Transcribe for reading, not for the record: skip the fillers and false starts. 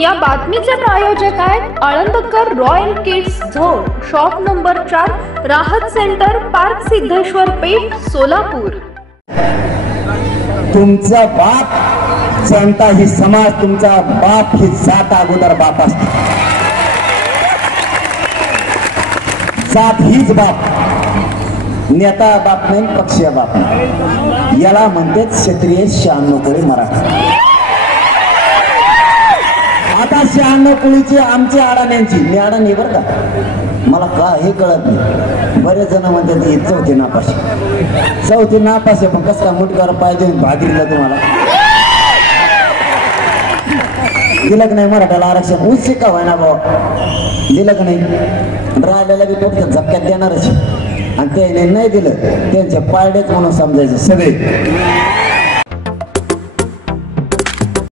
या बातमीचे प्रायोजक आहेत Alandkar royal kids zone, shop number 4, Rahat centre, park Siddheshwar Peth, Solapur. तुमचा बाप जनता ही समाज, तुमचा बाप ही जात अगोदर बाप असते. जात हीच बाप, नेता बाप नाही, पक्षीय बाप नाही. याला म्हणते क्षत्रिय 96 कोळी मराठा. आता 96 कोळीची आमची अडाण्यांची, मी अडाणी बरं का, मला का हे कळत नाही. बरेच जण म्हणतात ही चौथी नापास, चौथी नापास आहे, पण कसं काय मुटक्यावर पाहिजे भागरीला तुम्हाला दिलं का नाही मराठ्याला आरक्षण? उच्च का व्हायना भाऊ, दिलं का नाही? राहिलेला बी फक्त झपक्यात देणारच, आणि त्याने नाही दिलं त्यांचे पारडेच म्हणून समजायचं सगळे.